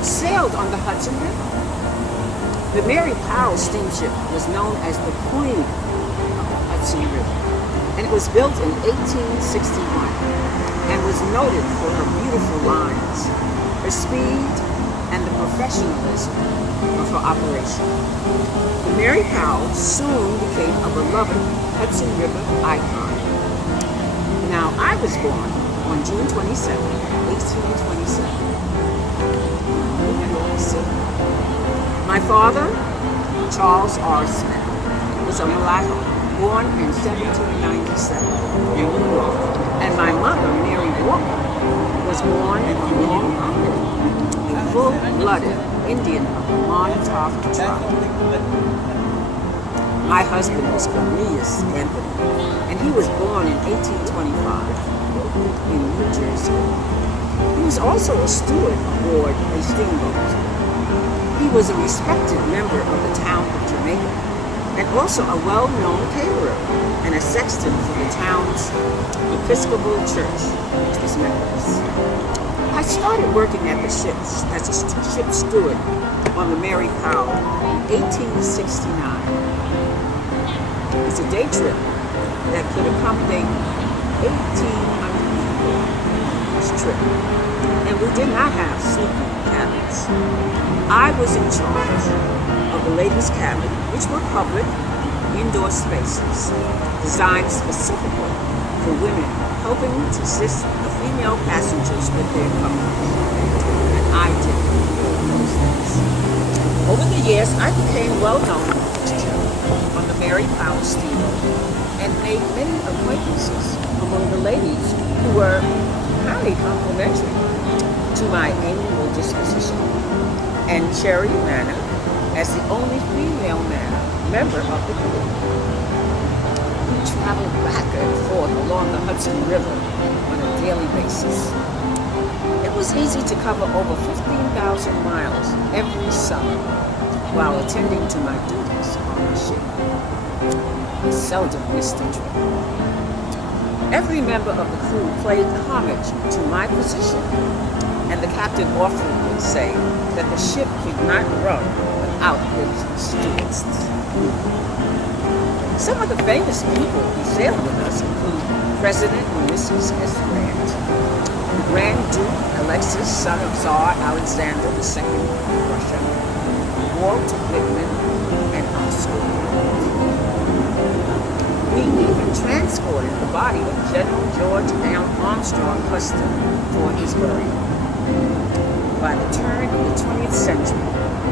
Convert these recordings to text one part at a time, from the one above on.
which sailed on the Hudson River. The Mary Powell steamship was known as the Queen of the Hudson River, and it was built in 1861 and was noted for her beautiful lines, her speed, and the professionalism of her operation. The Mary Powell soon became a beloved Hudson River icon. Now, I was born on June 27, 1827. in New York City. My father, Charles R. Smith, was a mulatto, born in 1797 in New York, and my mother, Mary Walker, was born on Long Island, a full-blooded Indian of the Montauk tribe. My husband was Cornelius Anthony, and he was born in 1825 in New Jersey. He was also a steward aboard a steamboat. He was a respected member of the town of Jamaica, and also a well-known caterer and a sexton for the town's Episcopal Church, which was Methodist. I started working at the ships as a ship steward on the Mary Powell in 1869. It's a day trip that could accommodate 1,800 people this trip, and we did not have sleeping cabins. I was in charge of the ladies' cabin, which were public, indoor spaces designed specifically for women, helping to assist the female passengers with their comfort. And I did those things. Over the years, I became well known on the Mary Powell steamboat and made many acquaintances among the ladies who were highly complimentary to my amiable disposition and cheery manner as the only female member of the crew. We traveled back and forth along the Hudson River on a daily basis. It was easy to cover over 15,000 miles every summer while attending to my duties on the ship. I seldom missed a trip. Every member of the crew paid homage to my position, and the captain often would say that the ship could not run without his stewards. Some of the famous people who sailed with us include President and Mrs. S. Grant, the Grand Duke Alexis, son of Tsar Alexander II of Russia, Walt Whitman, and Oscar. We even transported the body of General George Armstrong Custer for his burial. By the turn of the 20th century,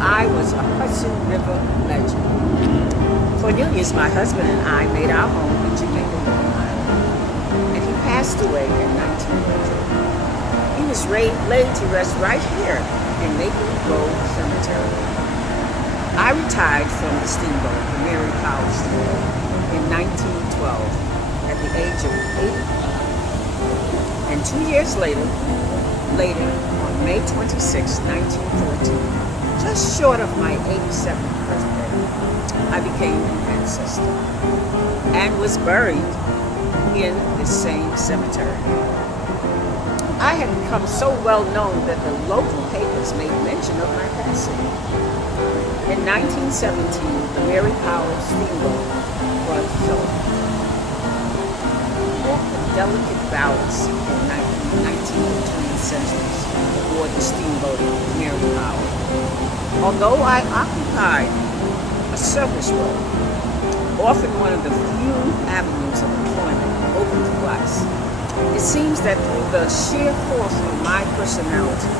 I was a Hudson River legend. Cornelius, my husband, and I made our home in Jamaica, Long Island, and he passed away in 1900. He was laid to rest right here in Maple Grove Cemetery. I retired from the steamboat, the Mary Powell steamboat, in 1912 at the age of 80. And 2 years later, on May 26, 1914, just short of my 87th birthday, I became an ancestor and was buried in the same cemetery. I had become so well known that the local papers made mention of my passing. In 1917, the Mary Powell steamboat was sold. The delicate balance in the 19th and 20th centuries aboard the steamboat Mary Powell. Although I occupied a service role, often one of the few avenues of employment open to blacks, it seems that through the sheer force of my personality,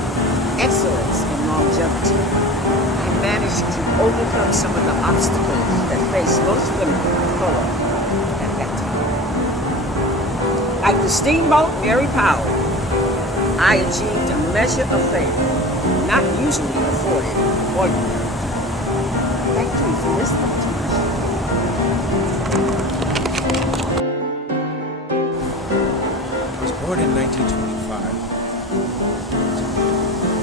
excellence, and longevity, I managed to overcome some of the obstacles that face most women of color at that time. Like the steamboat Mary Powell, I achieved a measure of fame not usually afforded ordinary. Thank you for listening to my show. I was born in 1925.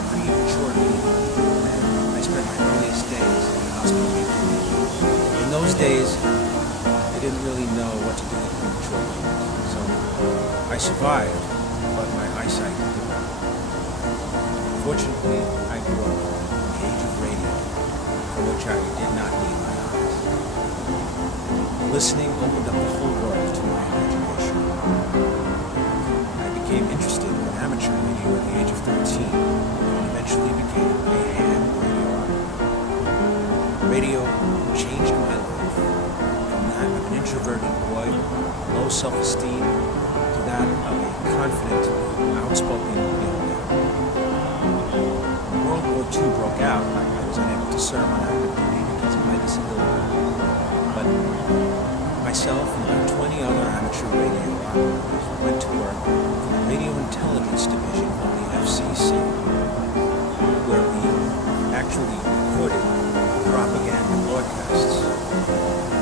Prematurely, and I spent my earliest days in the hospital. In those days, they didn't really know what to do with premature. So I survived, but my eyesight didn't. Fortunately, I book, The Age of Radio, for which I did not need my eyes. Listening opened up the whole world to my imagination. I became interested in amateur radio at the age of 13 and eventually became a ham radio operator. Radio changed my life from that of an introverted boy, low self-esteem, to that of a confident, outspoken young man. When World War II broke out, I was unable to serve on active duty because of my disability. But myself and about 20 other amateur radio operators went to work for the Radio Intelligence Division of the FCC, where we actually recorded propaganda broadcasts.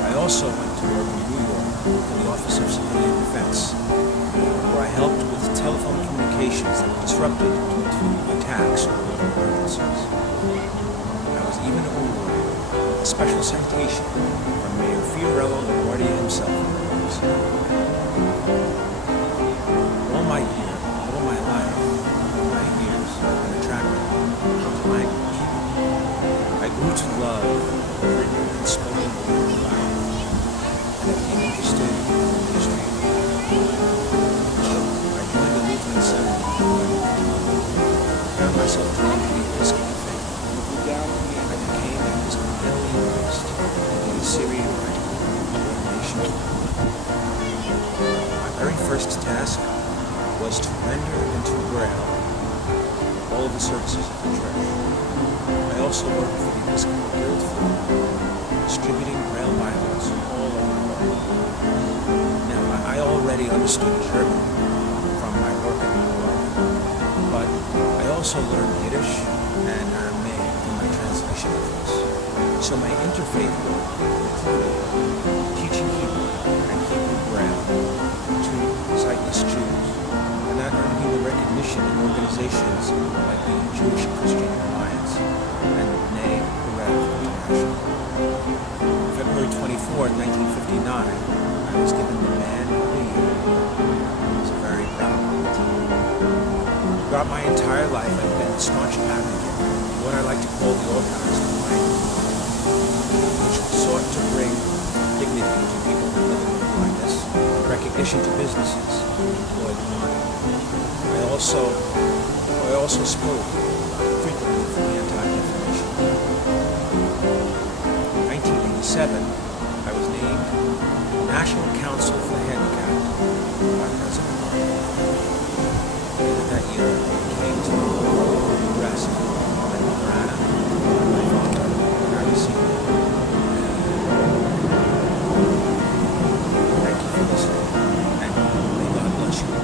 I also went to work in New York for the Office of Civilian Defense, where I helped with telephone communications that were disrupted due to attacks or emergencies. I was even awarded a special citation from Mayor Fiorello LaGuardia himself. All my life, my years been attracted to language. I grew to love written and spoken word language, and I became interested in the history of I joined the Lutheran Seminary, found myself drawn to the Episcopal faith. I became an Episcopalian priest in the Syrian Rite ordination. My very first task was to render into Braille all of the services of the church. I also worked for the Episcopal Guild distributing Braille Bibles all over the world. Now, I already understood German from my work in New York, but I also learned Yiddish and Aramaic from my translation efforts. So my interfaith work included teaching Hebrew and Hebrew Braille to sightless Jews, and that earned me the recognition in organizations like the Jewish Christian Alliance and B'nai B'rith International. February 24, 1959, I was given the Man of the Year. I was very proud. Throughout my entire life, I've been a staunch advocate of what I like to call the organized mind, which sought to bring dignity to people who live with blindness, recognition to businesses who employ the blind. I also spoke frequently for the anti-defamation. In 1987, I was named National Council for the Handicapped by President Obama. Later that year, I came to the rest of my mother Anna, my father, Harry Sr. Thank you for listening, and may God bless you.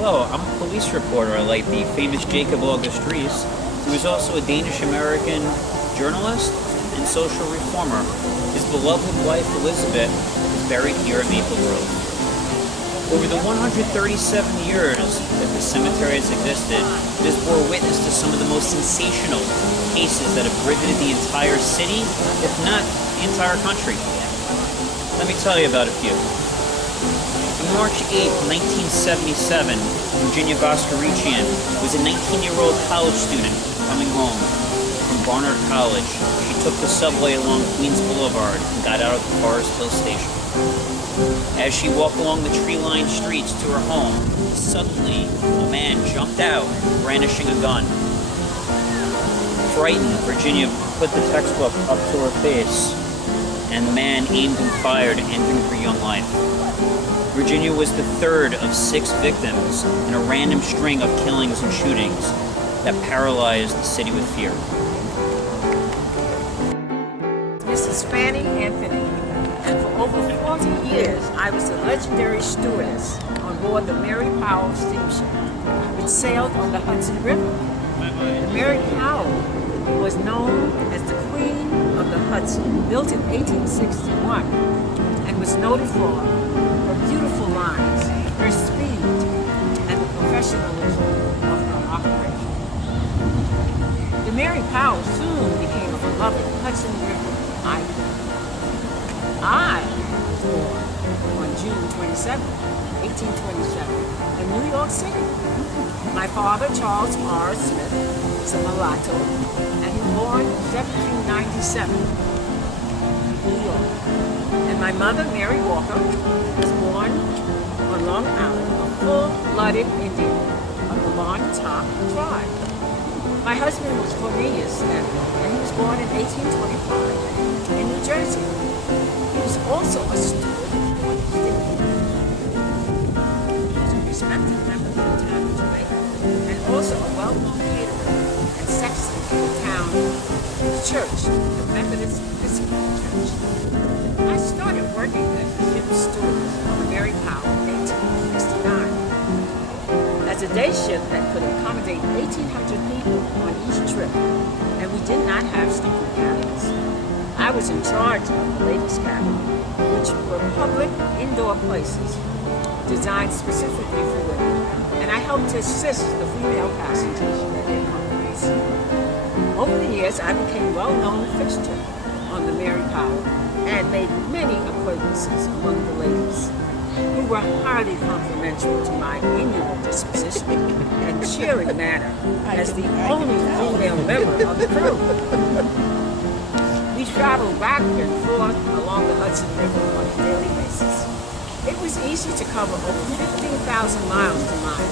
Hello, I'm a police reporter like the famous Jacob August Rees. He was also a Danish-American journalist and social reformer. His beloved wife, Elizabeth, is buried here at Maple Grove. Over the 137 years that the cemetery has existed, it has bore witness to some of the most sensational cases that have riveted the entire city, if not the entire country. Let me tell you about a few. On March 8, 1977, Virginia Voskerichian was a 19-year-old college student coming home from Barnard College. She took the subway along Queens Boulevard and got out at the Forest Hill Station. As she walked along the tree-lined streets to her home, suddenly a man jumped out, brandishing a gun. Frightened, Virginia put the textbook up to her face, and the man aimed and fired, ending her young life. Virginia was the third of 6 victims in a random string of killings and shootings that paralyzed the city with fear. This is Fanny Anthony, and for over 40 years I was a legendary stewardess on board the Mary Powell steamship, which sailed on the Hudson River. The Mary Powell was known as the Queen of the Hudson, built in 1861, and was noted for her beautiful lines, her speed, and the professionalism of her operation. The Mary Powell soon became a beloved Hudson River icon. I was born on June 22, 1827, in New York City. My father, Charles R. Smith, was a mulatto, and he was born in 1797 in New York. And my mother, Mary Walker, was born on Long Island, a full-blooded Indian of the Montauk tribe. My husband was Cornelius Smith, and he was born in 1825 in New Jersey. He was also a steward on the state. He was a respected member of the town of Jamaica, and also a well-known caterer and sexton for the town church, the Methodist Episcopal Church. I started working as a ship steward on the Mary Powell in 1869. As a day ship that could accommodate 1,800 people on each trip, and we did not have sleeping cabins. I was in charge of the ladies' cabin, which were public indoor places designed specifically for women, and I helped to assist the female passengers in their companies. Over the years, I became a well-known fixture on the Mary Powell and made many acquaintances among the ladies, who were highly complimentary to my amiable disposition and cheering manner as the only female member of the crew. We traveled back and forth along the Hudson River on a daily basis. It was easy to cover over 15,000 miles to mine,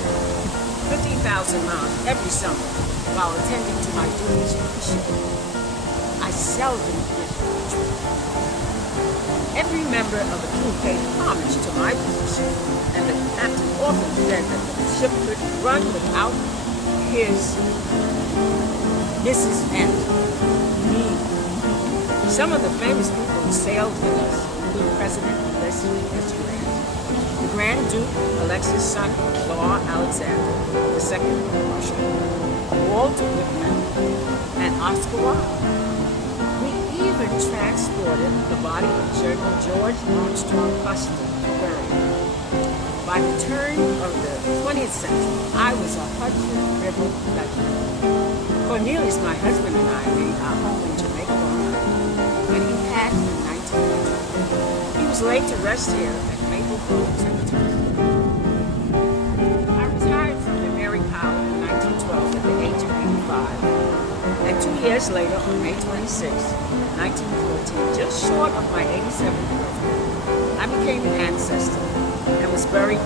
15,000 miles every summer while attending to my duties on the ship. I seldom missed a trip. Every member of the crew paid homage to my position, and the captain often said that the ship could run without his Mrs. M. Me. Some of the famous people who sailed with us include President Ulysses S. Grant, the Grand Duke Alexis' son, Law Alexander II of Russia, Walter Whitman, and Oscar Wilde. Even transported the body of General George Armstrong Custer to burial. By the turn of the 20th century, I was a Hudson River legend. Cornelius, my husband, and I made our home in Jamaica, Long Island, and he passed in 1900. He was laid to rest here at Maple Grove Cemetery. I retired from the Mary Powell in 1912 at the age of 85. And 2 years later, on May 26, 1914, just short of my 87th birthday, I became an ancestor and was buried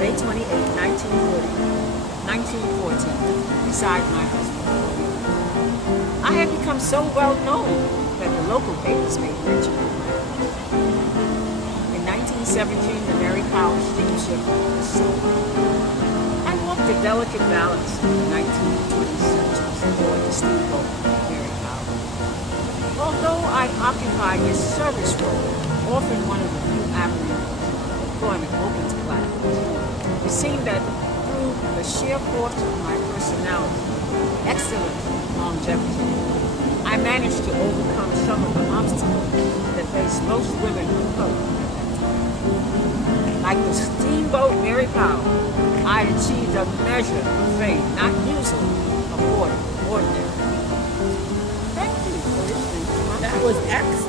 May 28, 1914, beside my husband. I had become so well known that the local papers made mention of my house. In 1917, the Mary Powell steamship was sold. I walked a delicate balance in the 1920s centuries aboard the steamboat Mary Powell. Although I occupied a service role, often one of the few avenues of employment open to black people, it seemed that through the sheer force of my personality, excellence, and longevity, I managed to overcome some of the obstacles that face most women of color at that time. Like the steamboat Mary Powell, I achieved a measure of fame not usually afforded ordinary people. Thank you for listening to my That was excellent.